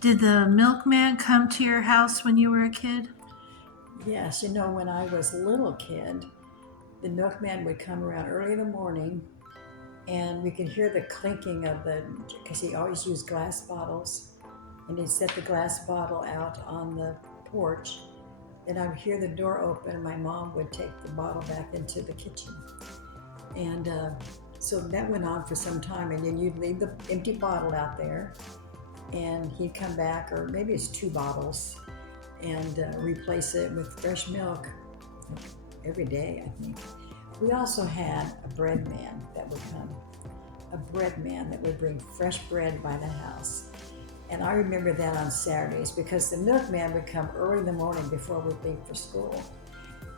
Did the milkman come to your house when you were a kid? Yes, when I was a little kid, the milkman would come around early in the morning, and we could hear the clinking of because he always used glass bottles, and he'd set the glass bottle out on the porch. Then I would hear the door open, and my mom would take the bottle back into the kitchen. And so that went on for some time, and then you'd leave the empty bottle out there, and he'd come back, or maybe it's two bottles, and replace it with fresh milk every day, I think. We also had a bread man that would come, a bread man that would bring fresh bread by the house. And I remember that on Saturdays because the milkman would come early in the morning before we'd leave for school.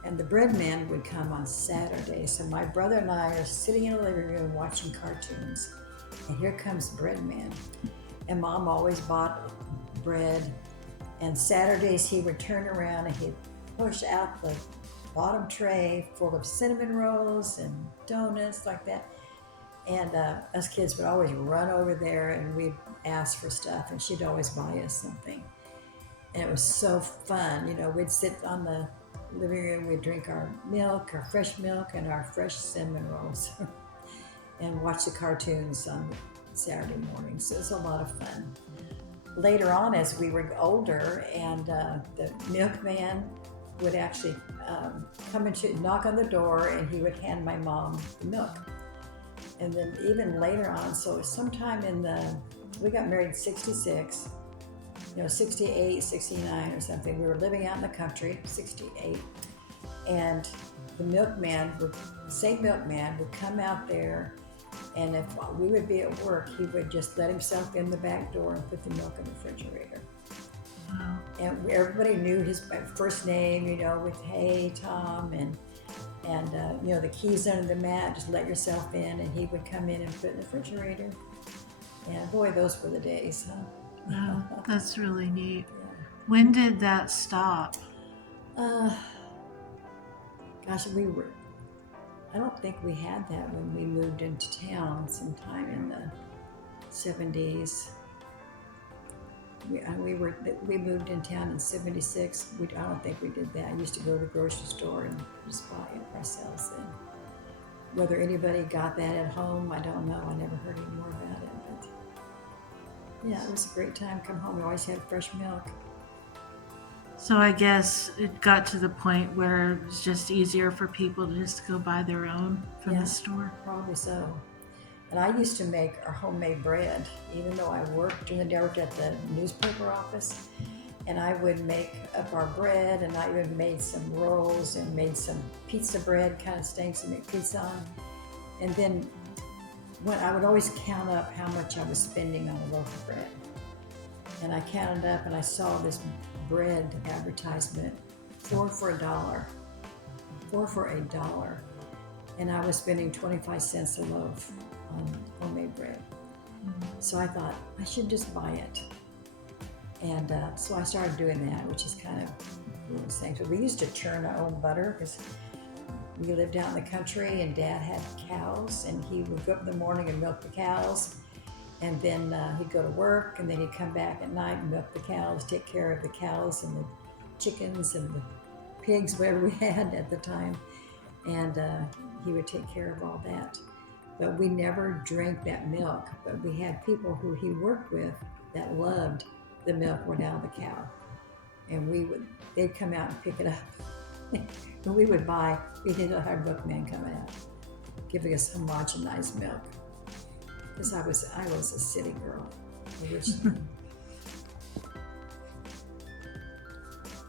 And the bread man would come on Saturday. So my brother and I are sitting in the living room watching cartoons. And here comes bread man. And mom always bought bread. And Saturdays he would turn around and he'd push out the bottom tray full of cinnamon rolls and donuts like that. And us kids would always run over there and we'd ask for stuff, and she'd always buy us something. And it was so fun. We'd sit on the living room, we'd drink our milk, our fresh milk, and our fresh cinnamon rolls, and watch the cartoons on Saturday mornings. So it was a lot of fun. Later on, as we were older, and the milkman would actually come and knock on the door, and he would hand my mom the milk. And then even later on, so sometime we got married in 66, 68, 69 or something. We were living out in the country, 68. And the same milkman would come out there, and if we would be at work, he would just let himself in the back door and put the milk in the refrigerator. Wow. And everybody knew his first name, with hey, Tom, and the keys under the mat, just let yourself in, and he would come in and put it in the refrigerator. And boy, those were the days, huh? Wow, that's really neat. Yeah. When did that stop? Gosh, I don't think we had that when we moved into town sometime in the 70s. We moved in town in 76. I don't think we did that. I used to go to the grocery store and just buy it ourselves then. Whether anybody got that at home, I don't know. I never heard any more about it. But yeah, it was a great time. Come home, we always had fresh milk. So I guess it got to the point where it was just easier for people to just go buy their own from the store. Probably so. And I used to make our homemade bread, even though I worked at the newspaper office. And I would make up our bread, and I even made some rolls and made some pizza bread kind of things to make pizza on. And then I would always count up how much I was spending on a loaf of bread. And I counted up, and I saw this bread advertisement, 4 for $1. 4 for $1. And I was spending 25 cents a loaf on homemade bread. So I thought I should just buy it. And so I started doing that, which is kind of the same. So we used to churn our own butter because we lived out in the country, and Dad had cows, and he would go up in the morning and milk the cows. And then he'd go to work, and then he'd come back at night and milk the cows, take care of the cows and the chickens and the pigs, whatever we had at the time. And he would take care of all that. But we never drank that milk. But we had people who he worked with that loved the milk right out of the cow. And they'd come out and pick it up. And we didn't have milkman coming out, giving us homogenized milk. Because I was a city girl originally.